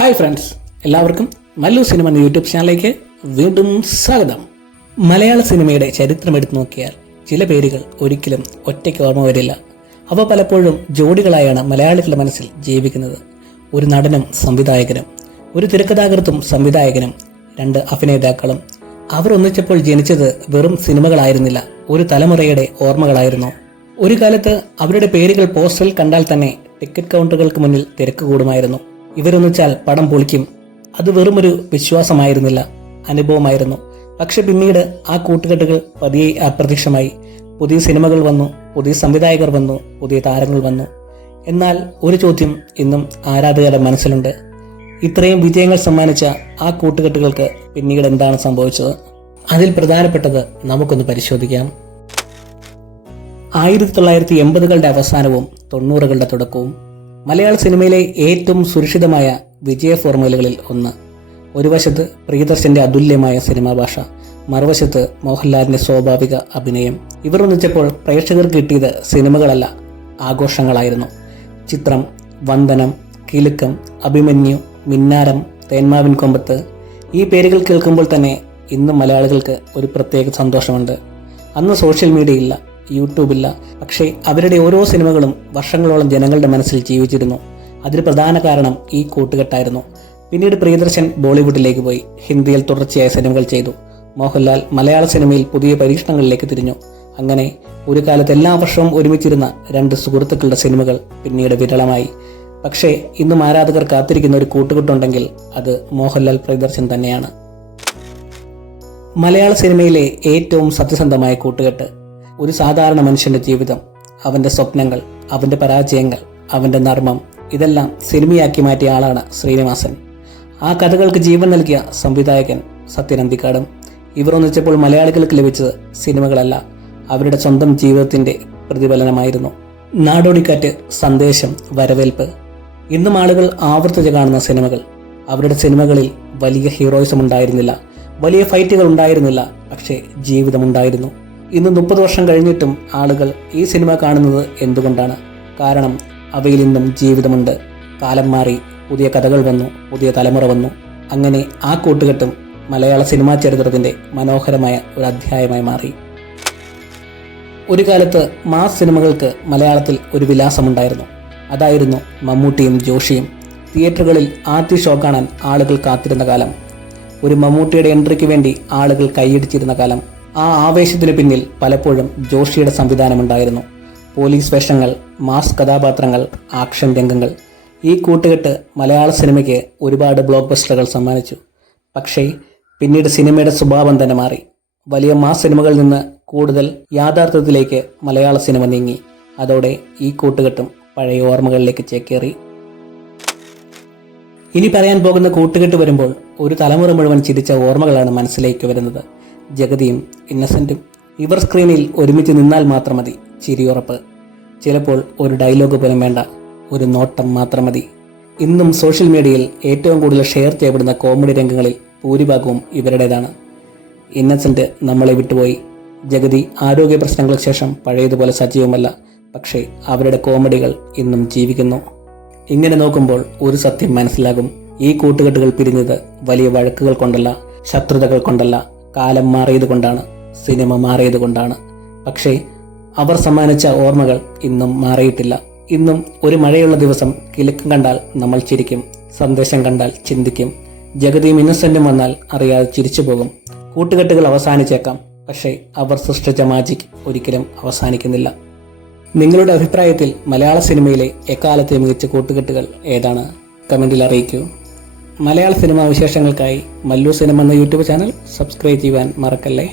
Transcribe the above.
Hi friends, എല്ലാവർക്കും Mallu cinema എന്ന YouTube ചാനലിലേക്ക് വീണ്ടും സ്വാഗതം. മലയാള സിനിമയുടെ ചരിത്രം എടുത്തു നോക്കിയാൽ ചില പേരുകൾ ഒരിക്കലും ഒറ്റയ്ക്ക് ഓർമ്മ വരില്ല. അവ പലപ്പോഴും ജോഡികളായാണ് മലയാളികളുടെ മനസ്സിൽ ജീവിക്കുന്നത്. ഒരു നടനും സംവിധായകനും, ഒരു തിരക്കഥാകൃത്തും സംവിധായകനും, രണ്ട് അഭിനേതാക്കളും. അവർ ഒന്നിച്ചപ്പോൾ ജനിച്ചത് വെറും സിനിമകളായിരുന്നില്ല, ഒരു തലമുറയുടെ ഓർമ്മകളായിരുന്നു. ഒരു കാലത്ത് അവരുടെ പേരുകൾ പോസ്റ്ററിൽ കണ്ടാൽ തന്നെ ടിക്കറ്റ് കൗണ്ടറുകൾക്ക് മുന്നിൽ തിരക്ക് കൂടുമായിരുന്നു. ഇവരൊന്നിച്ചാൽ പടം പൊളിക്കും. അത് വെറുമൊരു വിശ്വാസമായിരുന്നില്ല, അനുഭവമായിരുന്നു. പക്ഷെ പിന്നീട് ആ കൂട്ടുകെട്ടുകൾ പതിയെ അപ്രത്യക്ഷമായി. പുതിയ സിനിമകൾ വന്നു, പുതിയ സംവിധായകർ വന്നു, പുതിയ താരങ്ങൾ വന്നു. എന്നാൽ ഒരു ചോദ്യം ഇന്നും ആരാധകരുടെ മനസ്സിലുണ്ട്: ഇത്രയും വിജയങ്ങൾ സമ്മാനിച്ച ആ കൂട്ടുകെട്ടുകൾക്ക് പിന്നീട് എന്താണ് സംഭവിച്ചത്? അതിൽ പ്രധാനപ്പെട്ടത് നമുക്കൊന്ന് പരിശോധിക്കാം. 1980കളുടെ അവസാനവും 90കളുടെ തുടക്കവും മലയാള സിനിമയിലെ ഏറ്റവും സുരക്ഷിതമായ വിജയ ഫോർമുലകളിൽ ഒന്ന്. ഒരു വശത്ത് പ്രിയദർശന്റെ അതുല്യമായ സിനിമാ ഭാഷ, മറുവശത്ത് മോഹൻലാലിന്റെ സ്വാഭാവിക അഭിനയം. ഇവർ ഒന്നിച്ചപ്പോൾ പ്രേക്ഷകർക്ക് കിട്ടിയത് സിനിമകളല്ല, ആഘോഷങ്ങളായിരുന്നു. ചിത്രം, വന്ദനം, കിലുക്കം, അഭിമന്യു, മിന്നാരം, തേന്മാവിൻ കൊമ്പത്ത്, ഈ പേരുകൾ കേൾക്കുമ്പോൾ തന്നെ ഇന്നും മലയാളികൾക്ക് ഒരു പ്രത്യേക സന്തോഷമുണ്ട്. അന്ന് സോഷ്യൽ മീഡിയ ഇല്ല, യൂട്യൂബില്ല. പക്ഷേ അവരുടെ ഓരോ സിനിമകളും വർഷങ്ങളോളം ജനങ്ങളുടെ മനസ്സിൽ ജീവിച്ചിരുന്നു. അതിന് പ്രധാന കാരണം ഈ കൂട്ടുകെട്ടായിരുന്നു. പിന്നീട് പ്രിയദർശൻ ബോളിവുഡിലേക്ക് പോയി, ഹിന്ദിയിൽ തുടർച്ചയായ സിനിമകൾ ചെയ്തു. മോഹൻലാൽ മലയാള സിനിമയിൽ പുതിയ പരീക്ഷണങ്ങളിലേക്ക് തിരിഞ്ഞു. അങ്ങനെ ഒരു കാലത്ത് എല്ലാ വർഷവും ഒരുമിച്ചിരുന്ന രണ്ട് സുഹൃത്തുക്കളുടെ സിനിമകൾ പിന്നീട് വിരളമായി. പക്ഷേ ഇന്നും ആരാധകർ കാത്തിരിക്കുന്ന ഒരു കൂട്ടുകെട്ടുണ്ടെങ്കിൽ അത് മോഹൻലാൽ പ്രിയദർശൻ തന്നെയാണ്. മലയാള സിനിമയിലെ ഏറ്റവും സത്യസന്ധമായ കൂട്ടുകെട്ട്. ഒരു സാധാരണ മനുഷ്യന്റെ ജീവിതം, അവന്റെ സ്വപ്നങ്ങൾ, അവന്റെ പരാജയങ്ങൾ, അവന്റെ നർമ്മം, ഇതെല്ലാം സിനിമയാക്കി മാറ്റിയ ആളാണ് ശ്രീനിവാസൻ. ആ കഥകൾക്ക് ജീവൻ നൽകിയ സംവിധായകൻ സത്യൻ അന്തിക്കാടും. ഇവർ ഒന്നിച്ചപ്പോൾ മലയാളികൾക്ക് ലഭിച്ചത് സിനിമകളല്ല, അവരുടെ സ്വന്തം ജീവിതത്തിന്റെ പ്രതിഫലനമായിരുന്നു. നാടോടിക്കാറ്റ്, സന്ദേശം, വരവേൽപ്പ്, ഇന്നും ആളുകൾ ആവർത്തിച്ച് കാണുന്ന സിനിമകൾ. അവരുടെ സിനിമകളിൽ വലിയ ഹീറോയിസം ഉണ്ടായിരുന്നില്ല, വലിയ ഫൈറ്റുകൾ ഉണ്ടായിരുന്നില്ല, പക്ഷേ ജീവിതമുണ്ടായിരുന്നു. ഇന്ന് 30 വർഷം കഴിഞ്ഞിട്ടും ആളുകൾ ഈ സിനിമ കാണുന്നത് എന്തുകൊണ്ടാണ്? കാരണം അവയിൽ ഇന്നും ജീവിതമുണ്ട്. കാലം മാറി, പുതിയ കഥകൾ വന്നു, പുതിയ തലമുറ വന്നു. അങ്ങനെ ആ കൂട്ടുകെട്ടും മലയാള സിനിമാ ചരിത്രത്തിന്റെ മനോഹരമായ ഒരു അധ്യായമായി മാറി. ഒരു കാലത്ത് മാസ് സിനിമകൾക്ക് മലയാളത്തിൽ ഒരു വിലാസമുണ്ടായിരുന്നു. അതായിരുന്നു മമ്മൂട്ടിയും ജോഷിയും. തിയേറ്ററുകളിൽ ആദ്യ ഷോ കാണാൻ ആളുകൾ കാത്തിരുന്ന കാലം. ഒരു മമ്മൂട്ടിയുടെ എൻട്രിക്ക് വേണ്ടി ആളുകൾ കൈയടിച്ചിരുന്ന കാലം. ആ ആവേശത്തിന് പിന്നിൽ പലപ്പോഴും ജോഷിയുടെ സംവിധാനമുണ്ടായിരുന്നു. പോലീസ് വേഷങ്ങൾ, മാസ് കഥാപാത്രങ്ങൾ, ആക്ഷൻ രംഗങ്ങൾ. ഈ കൂട്ടുകെട്ട് മലയാള സിനിമയ്ക്ക് ഒരുപാട് ബ്ലോക്ക് ബസ്റ്ററുകൾ സമ്മാനിച്ചു. പക്ഷേ പിന്നീട് സിനിമയുടെ സ്വഭാവം തന്നെ മാറി. വലിയ മാസ് സിനിമകളിൽ നിന്ന് കൂടുതൽ യാഥാർത്ഥ്യത്തിലേക്ക് മലയാള സിനിമ നീങ്ങി. അതോടെ ഈ കൂട്ടുകെട്ടും പഴയ ഓർമ്മകളിലേക്ക് ചേക്കേറി. ഇനി പറയാൻ പോകുന്ന കൂട്ടുകെട്ട് വരുമ്പോൾ ഒരു തലമുറ മുഴുവൻ ചിരിച്ച ഓർമ്മകളാണ് മനസ്സിലേക്ക് വരുന്നത്. ജഗതിയും ഇന്നസെന്റും. ഇവർ സ്ക്രീനിൽ ഒരുമിച്ച് നിന്നാൽ മാത്രം മതി, ചിരിയുറപ്പ്. ചിലപ്പോൾ ഒരു ഡയലോഗ് പോലും വേണ്ട, ഒരു നോട്ടം മാത്രം മതി. ഇന്നും സോഷ്യൽ മീഡിയയിൽ ഏറ്റവും കൂടുതൽ ഷെയർ ചെയ്യപ്പെടുന്ന കോമഡി രംഗങ്ങളിൽ ഭൂരിഭാഗവും ഇവരുടേതാണ്. ഇന്നസെന്റ് നമ്മളെ വിട്ടുപോയി. ജഗതി ആരോഗ്യ പ്രശ്നങ്ങൾക്ക് ശേഷം പഴയതുപോലെ സജീവമല്ല, പക്ഷേ അവരുടെ കോമഡികൾ ഇന്നും ജീവിക്കുന്നു. ഇങ്ങനെ നോക്കുമ്പോൾ ഒരു സത്യം മനസ്സിലാകും: ഈ കൂട്ടുകെട്ടുകൾ പിരിഞ്ഞത് വലിയ വഴക്കുകൾ കൊണ്ടല്ല, ശത്രുതകൾ കൊണ്ടല്ല, കാലം മാറിയത് കൊണ്ടാണ്, സിനിമ മാറിയത് കൊണ്ടാണ്. പക്ഷേ അവർ സമ്മാനിച്ച ഓർമ്മകൾ ഇന്നും മാറിയിട്ടില്ല. ഇന്നും ഒരു മഴയുള്ള ദിവസം കിലുക്കം കണ്ടാൽ നമ്മൾ ചിരിക്കും, സന്ദേശം കണ്ടാൽ ചിന്തിക്കും. ജഗതിയും ഇന്നസെന്റും വന്നാൽ അറിയാതെ ചിരിച്ചു പോകും. കൂട്ടുകെട്ടുകൾ അവസാനിച്ചേക്കാം, പക്ഷേ അവർ സൃഷ്ടിച്ച മാജിക് ഒരിക്കലും അവസാനിക്കുന്നില്ല. നിങ്ങളുടെ അഭിപ്രായത്തിൽ മലയാള സിനിമയിലെ എക്കാലത്തെ മികച്ച കൂട്ടുകെട്ടുകൾ ഏതാണ്? കമന്റിൽ അറിയിക്കൂ. മലയാള സിനിമാ വിശേഷങ്ങൾക്കായി മല്ലു സിനിമ എന്ന യൂട്യൂബ് ചാനൽ സബ്സ്ക്രൈബ് ചെയ്യുവാൻ മറക്കല്ലേ.